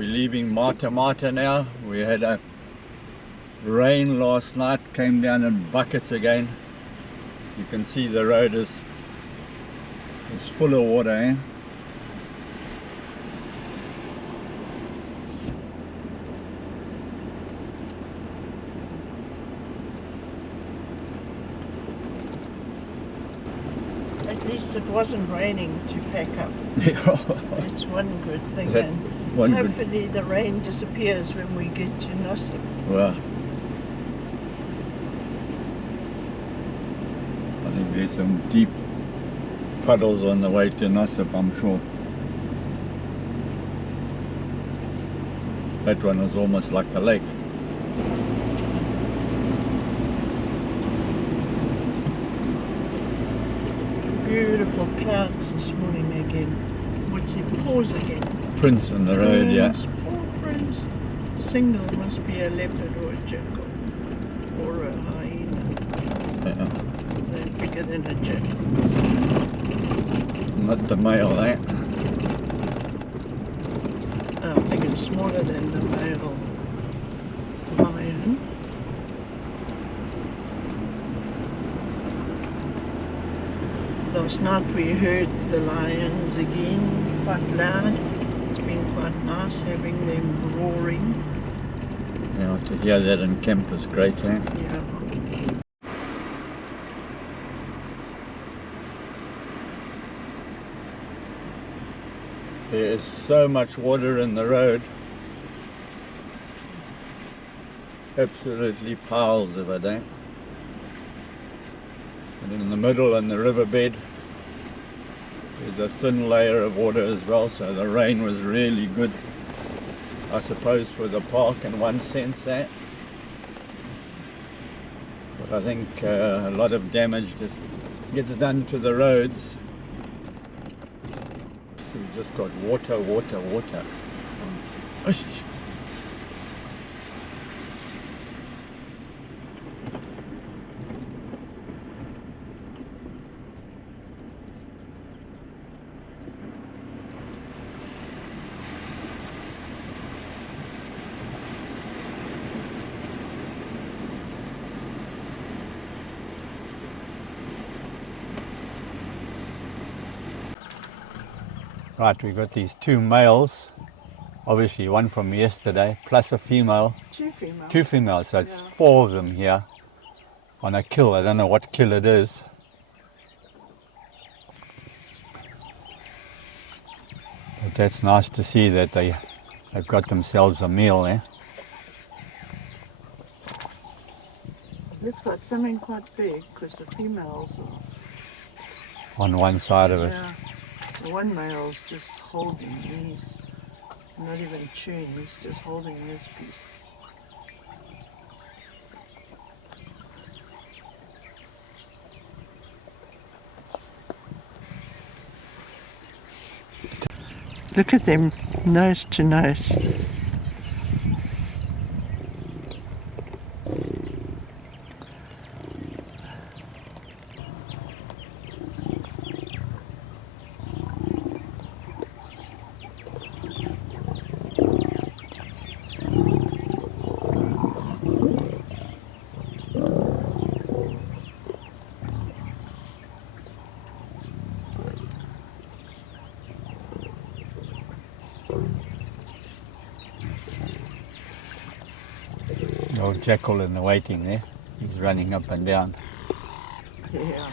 We're leaving Mata now. We had a rain last night, came down in buckets again. You can see the road is full of water, eh? At least it wasn't raining to pack up. That's one good thing. And hopefully the rain disappears when we get to Nosip. Well, I think there's some deep puddles on the way to Nosip, I'm sure. That one was almost like a lake. Beautiful clouds this morning again. What's it? Pause again. Prince on the road, yeah. Poor Prince. Single must be a leopard or a jackal or a hyena. Yeah. They're bigger than a jackal. Not the male, eh? I think it's smaller than the male lion. Last night we heard the lions again, quite loud. It's been quite nice having them roaring. Yeah, to hear that in camp is great, eh? Yeah. There is so much water in the road. Absolutely piles of it, eh? And in the middle, in the riverbed, there's a thin layer of water as well, so the rain was really good, I suppose, for the park in one sense, eh? But I think a lot of damage just gets done to the roads. So we've just got water. Right, we've got these two males, obviously one from yesterday, plus a female. Two females. Two females, so it's four of them here on a kill. I don't know what kill it is. But that's nice to see that they've got themselves a meal, eh? Looks like something quite big because the females are On one side of it. Yeah. The one male's just holding these, not even chewing, he's just holding this piece. Look at them, nose to nose. The old jackal in the waiting there. He's running up and down. Yeah.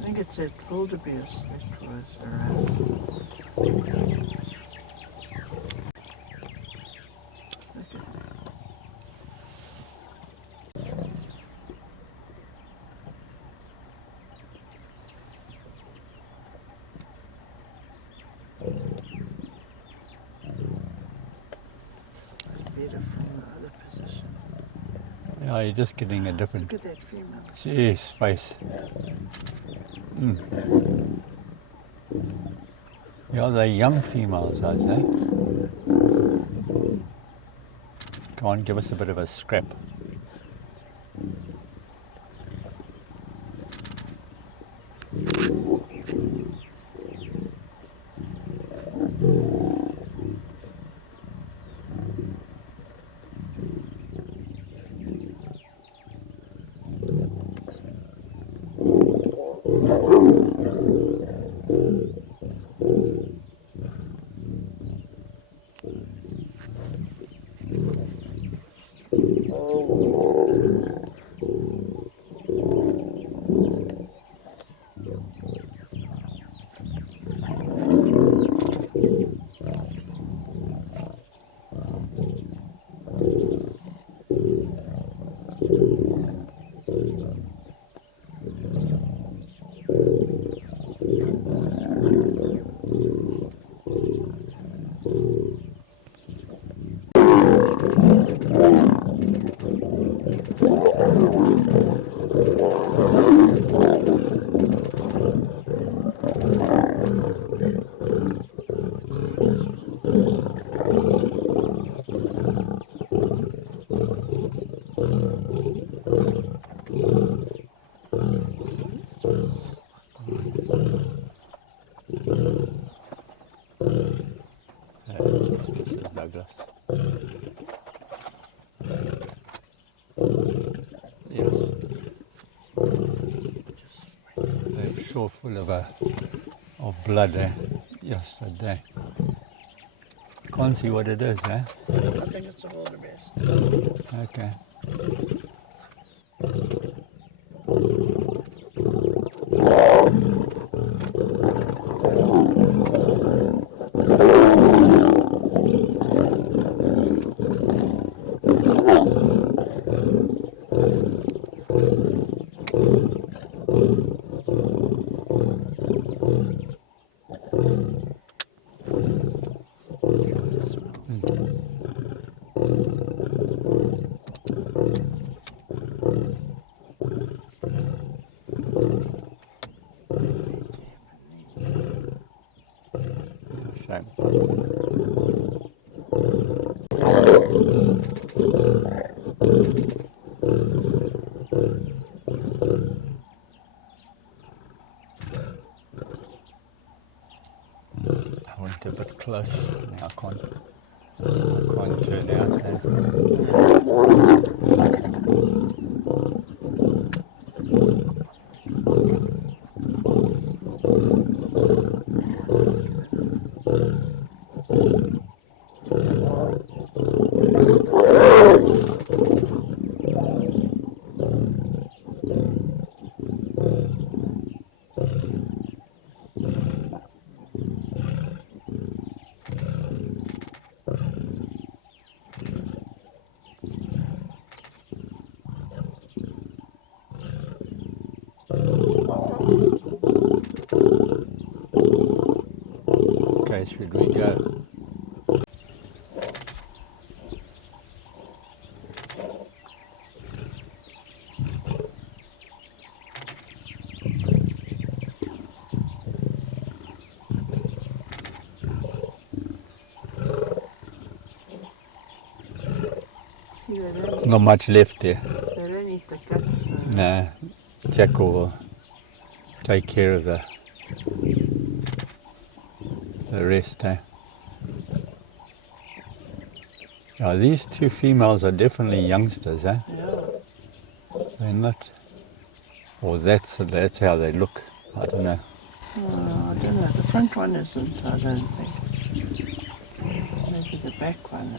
I think it's that wildebeest that was around. Yeah, you're just getting a different... Look at that female. Jeez, face. Yeah, they're young females, I'd say. Come on, give us a bit of a scrap. Sure full of blood yesterday. Can't see what it is, I think it's a wildebeest. Okay. Shame. I went a bit close. Now I can't turn out there. Okay, should we go? See, Not much left there. they don't eat the guts. No, Jack will take care of the rest. Now, these two females are definitely youngsters, Yeah. They're not, or that's how they look. I don't know. Oh, I don't know. The front one isn't, I don't think. Maybe the back one.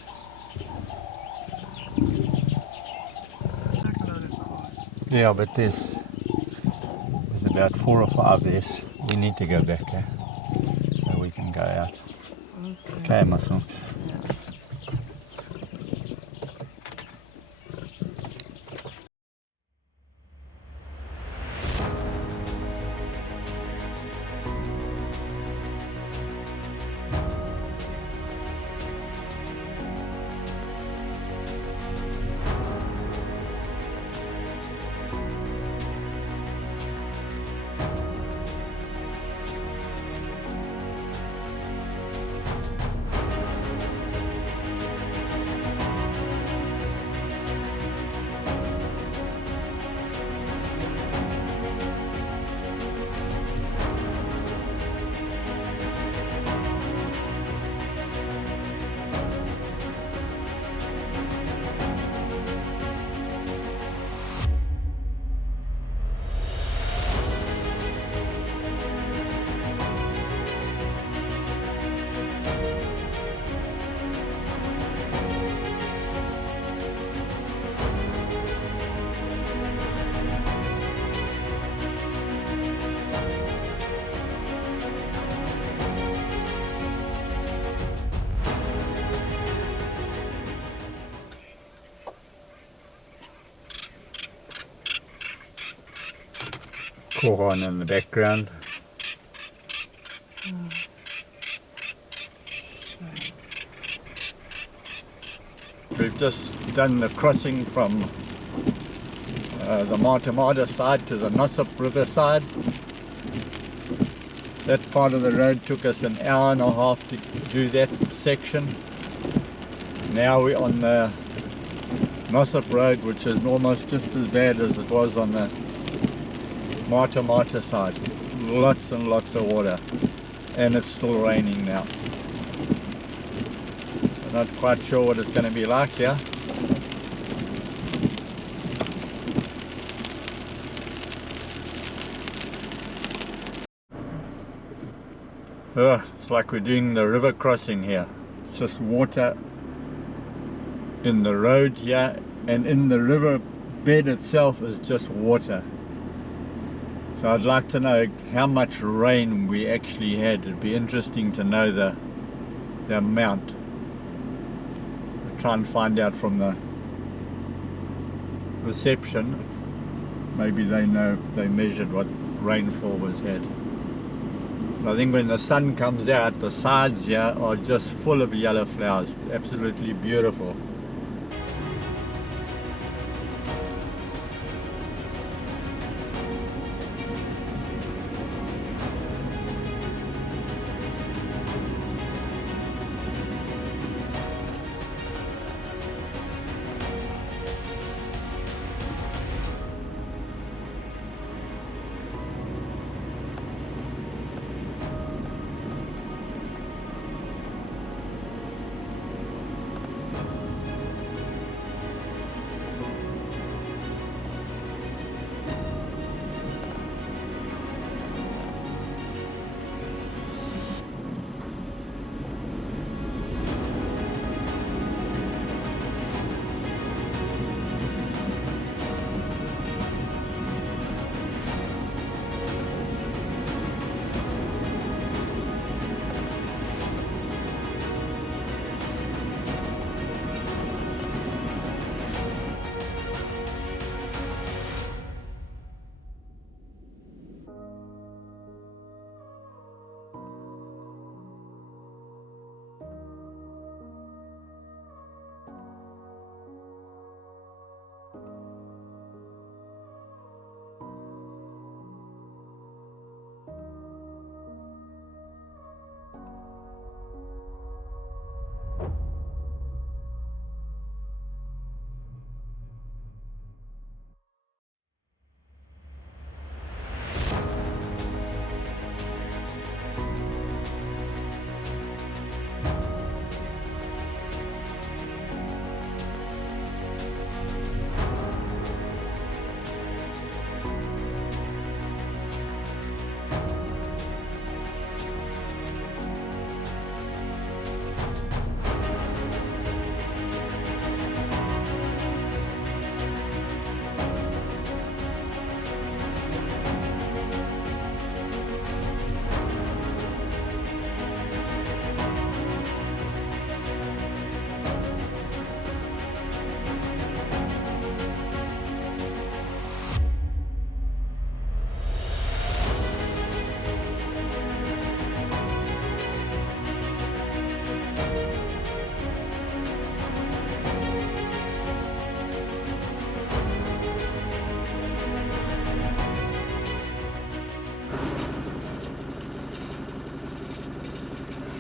Yeah, but there's about 4 or 5 there. We need to go back, so we can go out. Okay, my sons. Korn in the background. We've just done the crossing from the Mata side to the Nosop River side. That part of the road took us an hour and a half to do that section. Now we're on the Nosop Road, which is almost just as bad as it was on the Mata side. Lots and lots of water, and it's still raining now. So not quite sure what it's going to be like here. It's like we're doing the river crossing here. It's just water in the road here, and in the river bed itself is just water. So I'd like to know how much rain we actually had. It'd be interesting to know the amount. We'll try and find out from the reception. Maybe they know, they measured what rainfall was had. I think when the sun comes out, the sides here are just full of yellow flowers. Absolutely beautiful.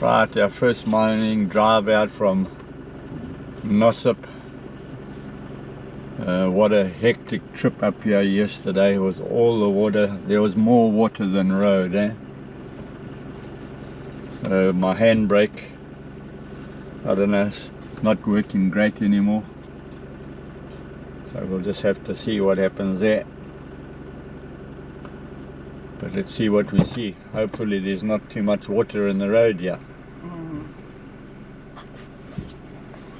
Right, our first morning drive out from Nosop. What a hectic trip up here yesterday with all the water. There was more water than road, eh? So my handbrake, I don't know, it's not working great anymore. So we'll just have to see what happens there. But let's see what we see. Hopefully there's not too much water in the road here.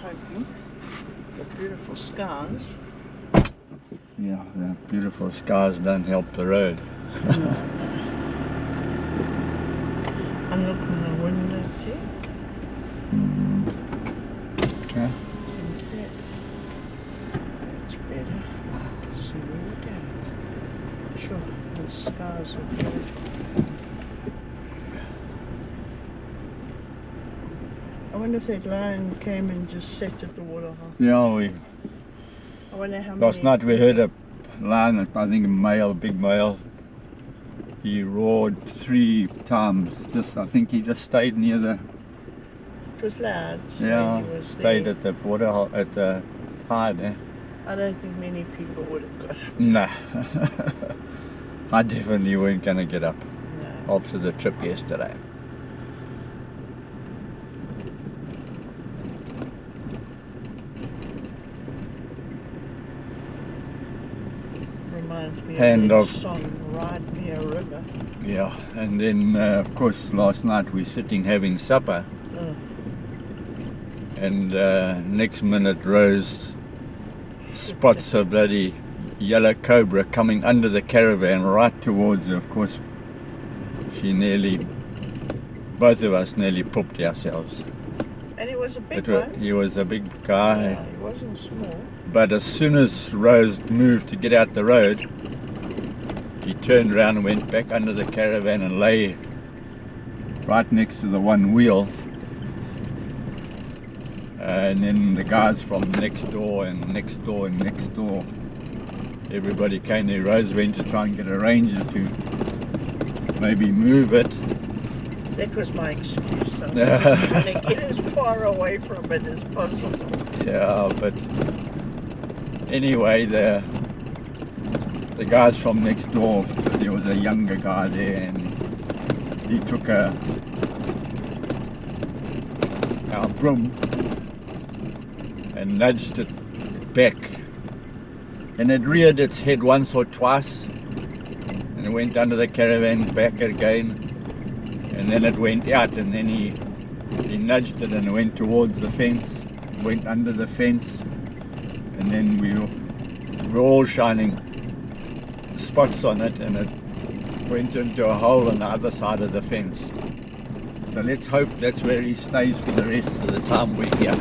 Hoping. The beautiful skies. Yeah, the beautiful skies don't help the road. I'm looking in the window too. Okay. That's better. See where we're going. Sure, the skies I wonder if that lion came and just sat at the waterhole. Yeah, I wonder how last many... night we heard a lion, I think a male, big male. He roared 3 times. I think he just stayed near the... It was loud, so Yeah, he was stayed there. at the waterhole, at the Tyre there. I don't think many people would have got up. Nah. I definitely weren't going to get up No. after the trip yesterday. Reminds me And of of- that song, Ride Me a River. Yeah, and then of course last night we sitting having supper, Oh, and next minute Rose spots a bloody yellow cobra coming under the caravan right towards her. Of course, both of us nearly pooped ourselves. and it was a big one. He was a big guy, Yeah, he wasn't small. but as soon as Rose moved to get out the road, he turned around and went back under the caravan and lay right next to the one wheel. And then the guys from next door and next door and next door, everybody came there. Rose went to try and get a ranger to maybe move it. That was my excuse. I was just trying to get as far away from it as possible. Yeah, but anyway, the guys from next door, there was a younger guy there, and he took our broom and nudged it back, and it reared its head once or twice, and it went under the caravan, back again, and then it went out, and then he nudged it and it went towards the fence, went under the fence, and then we were all shining spots on it, and it went into a hole on the other side of the fence. So let's hope that's where he stays for the rest of the time we're here.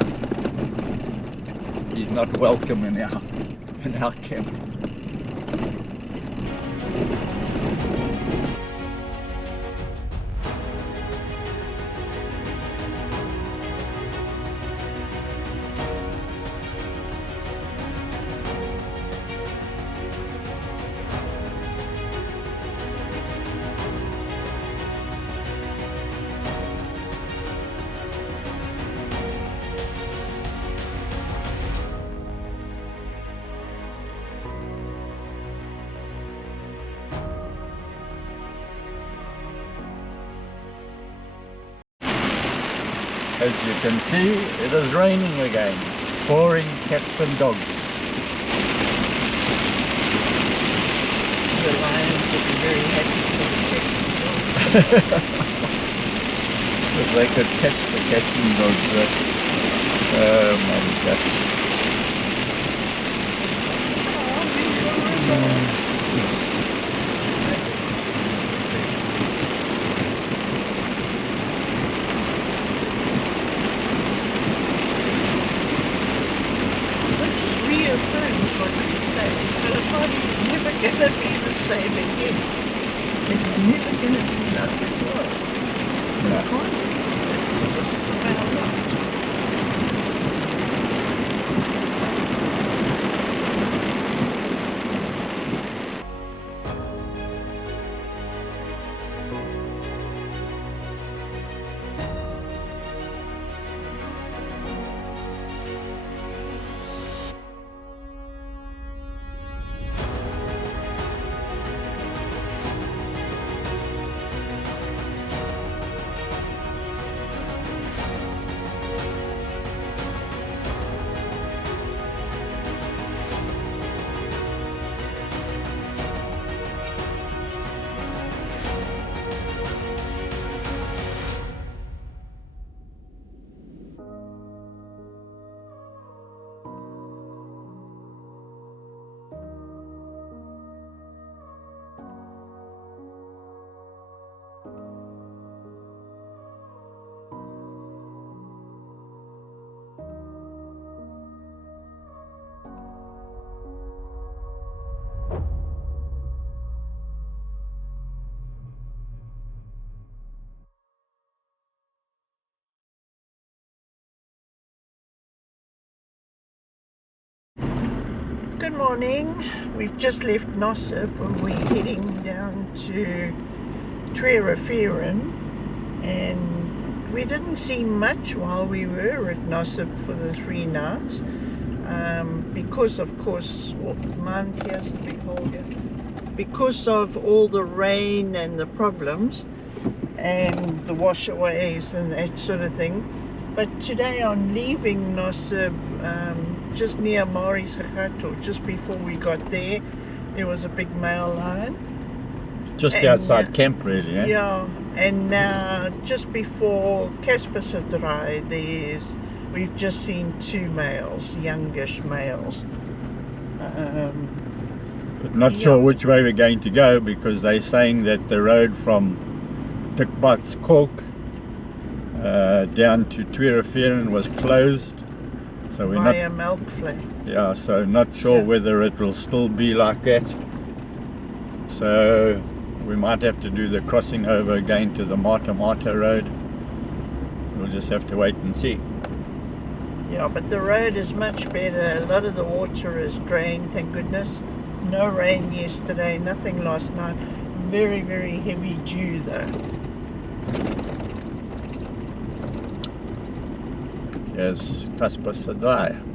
He's not welcome in our camp. As you can see, it is raining again, pouring cats and dogs. The lions would be very happy for the cats. If they could catch the cats and dogs, oh my gosh. Reaffirms what we say. Kgalagadi is never going to be the same again. It's never going to be like it was. No. It can't be. It's just somehow not. Good morning. We've just left Nosip and we're heading down to Tyre, and we didn't see much while we were at Nosip for the 3 nights because of course, here's the big hole here, because of all the rain and the problems and the washaways and that sort of thing. But today on leaving Nosip, just near Mari's Kgalagadi, just before we got there, there was a big male lion. Just outside camp really, eh? Yeah, and now just before Tyre, we've just seen 2 males, youngish males. But not sure which way we're going to go, because they're saying that the road from Kgalagadi down to Tyre was closed. So we're by a milk flat. Yeah, so not sure whether it will still be like that. So we might have to do the crossing over again to the Mata road. We'll just have to wait and see. Yeah, but the road is much better. A lot of the water is drained, thank goodness. No rain yesterday, nothing last night. Very, very heavy dew though. Yes, Kgalagadi.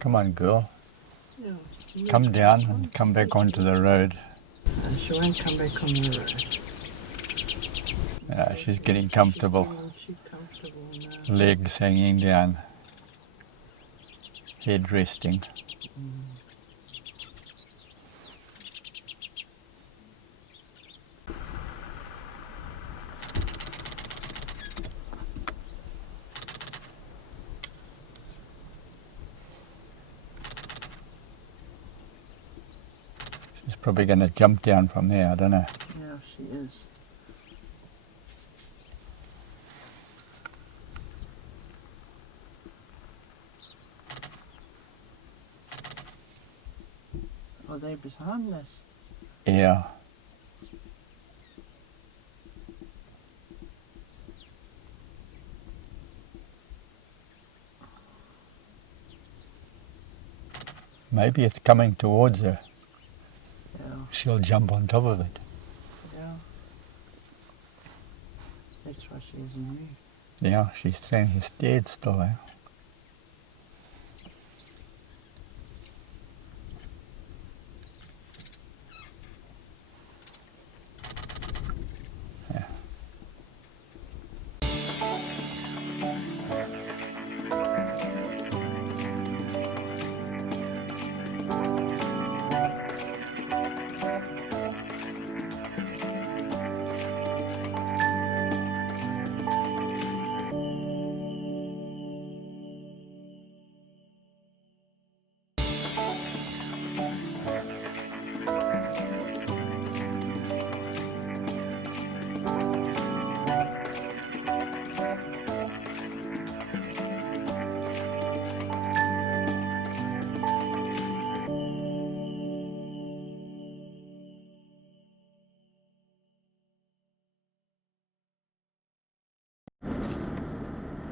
Come on, girl. No, Come down and come back onto the road. She won't come back on the road. Yeah, she's getting comfortable. She's comfortable now. Legs hanging down. Head resting. She's probably going to jump down from there, I don't know. Yeah, she is. Are they behind us? Yeah. Maybe it's coming towards her. Yeah, She'll jump on top of it. yeah. That's why she hasn't moved. Yeah, she's saying he's dead still there.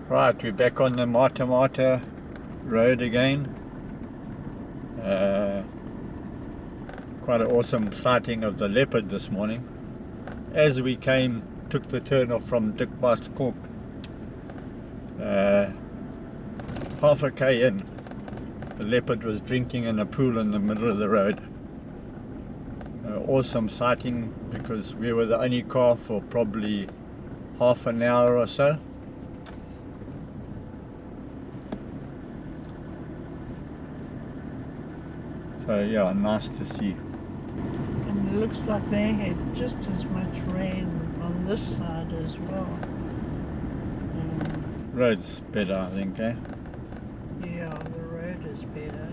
Right, we're back on the Mata road again. Quite an awesome sighting of the leopard this morning. As we took the turn off from Dikbatskorp, half a k in, the leopard was drinking in a pool in the middle of the road. Awesome sighting because we were the only car for probably half an hour or so. So yeah, nice to see. And it looks like they had just as much rain on this side as well. Road's better, I think, eh? Yeah, the road is better.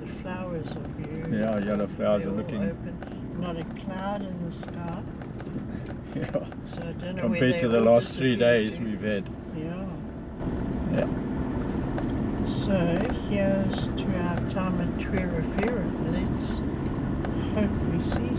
The flowers are beautiful. Yeah, yellow flowers They're are all looking... open. Not a cloud in the sky. Yeah. So I don't know Compared to the last 3 days we've had. Yeah. Yeah. So here's to our time at Tyre. Let's hope we see